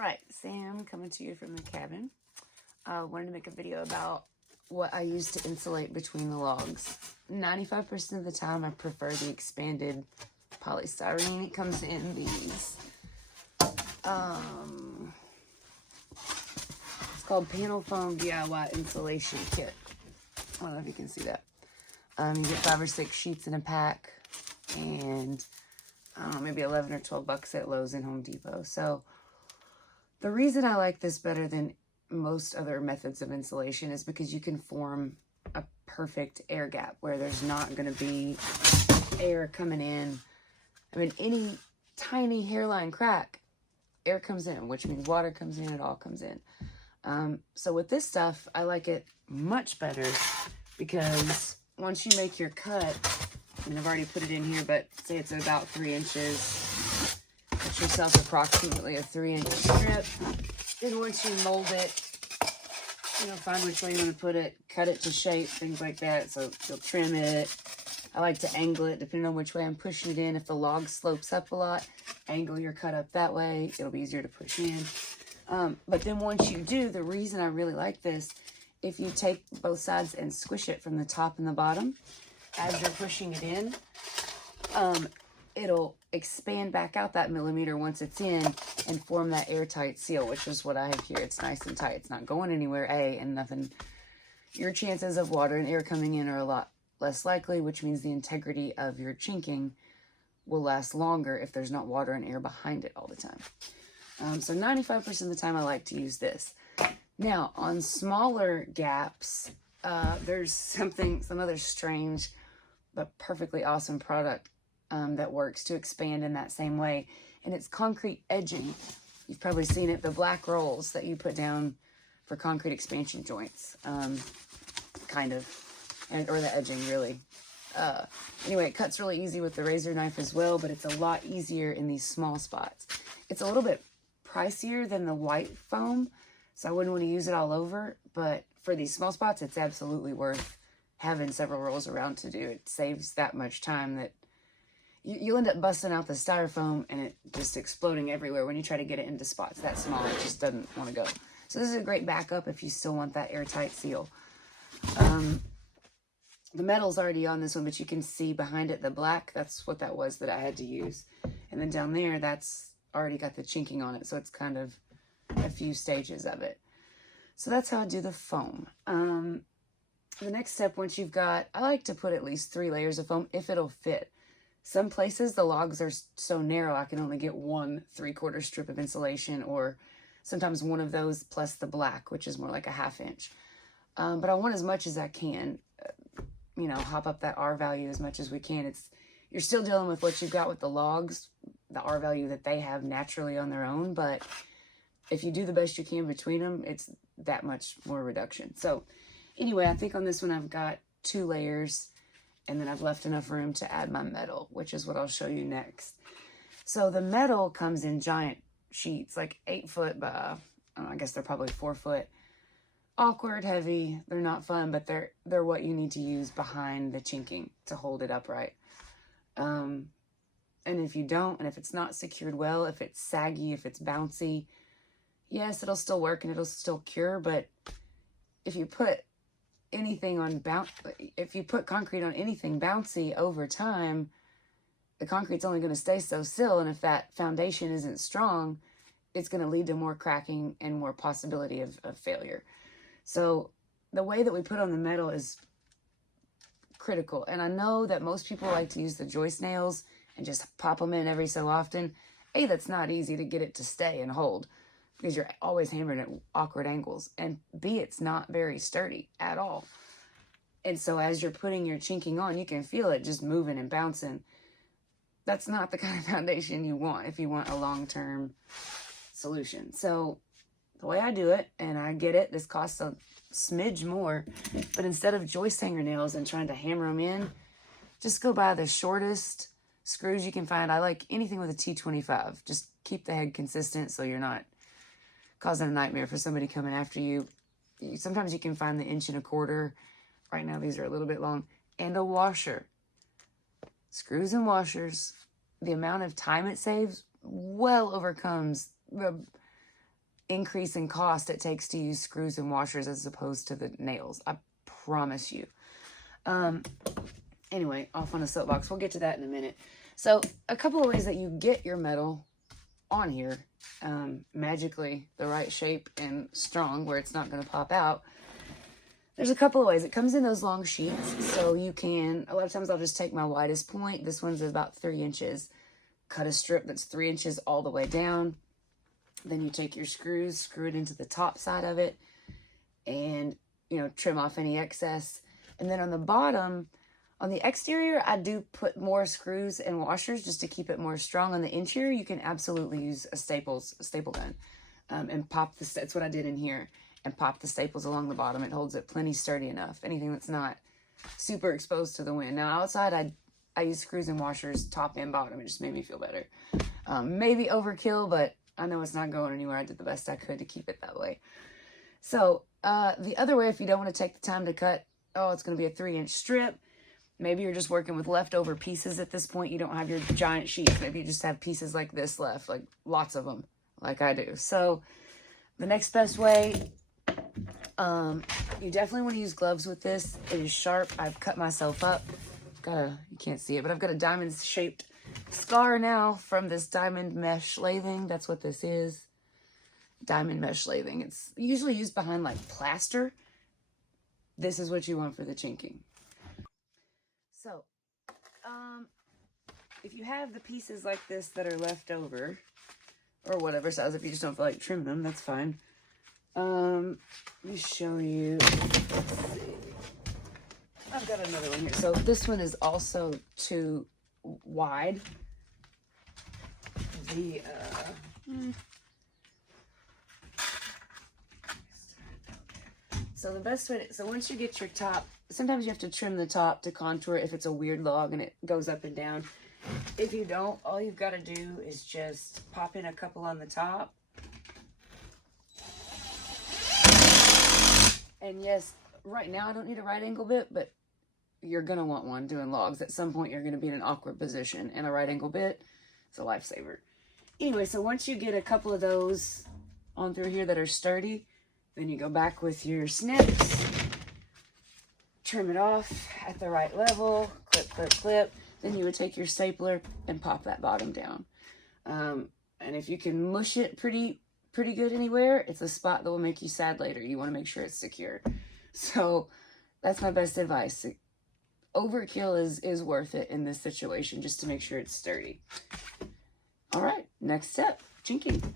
Alright, Sam coming to you from the cabin. I wanted to make a video about what I use to insulate between the logs. 95% of the time I prefer the expanded polystyrene. It comes in these. It's called Panel Foam DIY Insulation Kit. I don't know if you can see that. You get 5 or 6 sheets in a pack, and I don't know, maybe 11 or 12 bucks at Lowe's and Home Depot. So the reason I like this better than most other methods of insulation is because you can form a perfect air gap where there's not going to be air coming in. I mean, any tiny hairline crack, air comes in, which means water comes in, it all comes in. So with this stuff, I like it much better because once you make your cut, I mean, I've already put it in here, but say it's about 3 inches. Cut yourself approximately a 3-inch strip. Then once you mold it, you know, find which way you want to put it, cut it to shape, things like that. So you'll trim it. I like to angle it depending on which way I'm pushing it in. If the log slopes up a lot, angle your cut up that way. It'll be easier to push in. But then once you do, the reason I really like this, if you take both sides and squish it from the top and the bottom, as you're pushing it in, it'll expand back out that millimeter once it's in and form that airtight seal, which is what I have here. It's nice and tight. It's not going anywhere, and nothing. Your chances of water and air coming in are a lot less likely, which means the integrity of your chinking will last longer if there's not water and air behind it all the time. So 95% of the time I like to use this. Now, on smaller gaps, there's some other strange but perfectly awesome product that works to expand in that same way, and it's concrete edging. You've probably seen it, the black rolls that you put down for concrete expansion joints, kind of, or the edging, really. Anyway, it cuts really easy with the razor knife as well, but it's a lot easier in these small spots. It's a little bit pricier than the white foam, so I wouldn't want to use it all over, but for these small spots, it's absolutely worth having several rolls around to do. It saves that much time that you'll end up busting out the styrofoam and it just exploding everywhere when you try to get it into spots that small. It just doesn't want to go. So this is a great backup if you still want that airtight seal. The metal's already on this one, but you can see behind it the black. That's what that was that I had to use. And then down there, that's already got the chinking on it. So it's kind of a few stages of it. So that's how I do the foam. The next step, once you've got, I like to put at least 3 layers of foam if it'll fit. Some places the logs are so narrow I can only get 1 3/4 strip of insulation, or sometimes one of those plus the black, which is more like a 1/2 inch. But I want as much as I can, you know, hop up that R value as much as we can. You're still dealing with what you've got with the logs, the R value that they have naturally on their own, but if you do the best you can between them, it's that much more reduction. So anyway, I think on this one I've got 2 layers, and then I've left enough room to add my metal, which is what I'll show you next. So the metal comes in giant sheets, like 8 foot by, I don't know, I guess they're probably 4 foot. Awkward, heavy, they're not fun, but they're what you need to use behind the chinking to hold it upright. And if you don't, and if it's not secured well, if it's saggy, if it's bouncy, yes, it'll still work and it'll still cure, but if you put if you put concrete on anything bouncy over time, the concrete's only going to stay so still, and if that foundation isn't strong, it's going to lead to more cracking and more possibility of failure. So the way that we put on the metal is critical, and I know that most people like to use the joist nails and just pop them in every so often. A, that's not easy to get it to stay and hold, because you're always hammering at awkward angles. And B, it's not very sturdy at all. And so as you're putting your chinking on, you can feel it just moving and bouncing. That's not the kind of foundation you want if you want a long-term solution. So the way I do it, and I get it, this costs a smidge more, but instead of joist hanger nails and trying to hammer them in, just go buy the shortest screws you can find. I like anything with a T25. Just keep the head consistent so you're not causing a nightmare for somebody coming after you. Sometimes you can find the 1 1/4. Right now these are a little bit long. And a washer. Screws and washers, the amount of time it saves well overcomes the increase in cost it takes to use screws and washers as opposed to the nails. I promise you. Anyway, off on a soapbox. We'll get to that in a minute. So a couple of ways that you get your metal on here magically the right shape and strong where it's not going to pop out. There's a couple of ways. It comes in those long sheets, so you can, a lot of times I'll just take my widest point. This one's about 3 inches. Cut a strip that's 3 inches all the way down. Then you take your screws, screw it into the top side of it, and, you know, trim off any excess. And then on the bottom, on the exterior, I do put more screws and washers just to keep it more strong. On the interior, you can absolutely use a staple gun and pop the, that's what I did in here, and pop the staples along the bottom. It holds it plenty sturdy enough. Anything that's not super exposed to the wind. Now outside, I use screws and washers top and bottom. It just made me feel better. Maybe overkill, but I know it's not going anywhere. I did the best I could to keep it that way. So the other way, if you don't want to take the time to cut, oh, it's going to be a 3-inch strip. Maybe you're just working with leftover pieces at this point. You don't have your giant sheets. Maybe you just have pieces like this left, like lots of them, like I do. So the next best way, you definitely want to use gloves with this. It is sharp. I've cut myself up. You can't see it, but I've got a diamond shaped scar now from this diamond mesh lathing. That's what this is. Diamond mesh lathing. It's usually used behind like plaster. This is what you want for the chinking. So, if you have the pieces like this that are left over, or whatever size, if you just don't feel like trimming them, that's fine. Let me show you. Let's see. I've got another one here. So this one is also too wide. So the best way, so once you get your top, sometimes you have to trim the top to contour it if it's a weird log and it goes up and down. If you don't, all you've got to do is just pop in a couple on the top. And yes, right now I don't need a right angle bit, but you're going to want one doing logs. At some point you're going to be in an awkward position, and a right angle bit is a lifesaver. Anyway, so once you get a couple of those on through here that are sturdy, then you go back with your snips, trim it off at the right level, clip, clip, clip. Then you would take your stapler and pop that bottom down. And if you can mush it pretty good anywhere, it's a spot that will make you sad later. You want to make sure it's secure. So that's my best advice. Overkill is worth it in this situation just to make sure it's sturdy. All right, next step, chinking.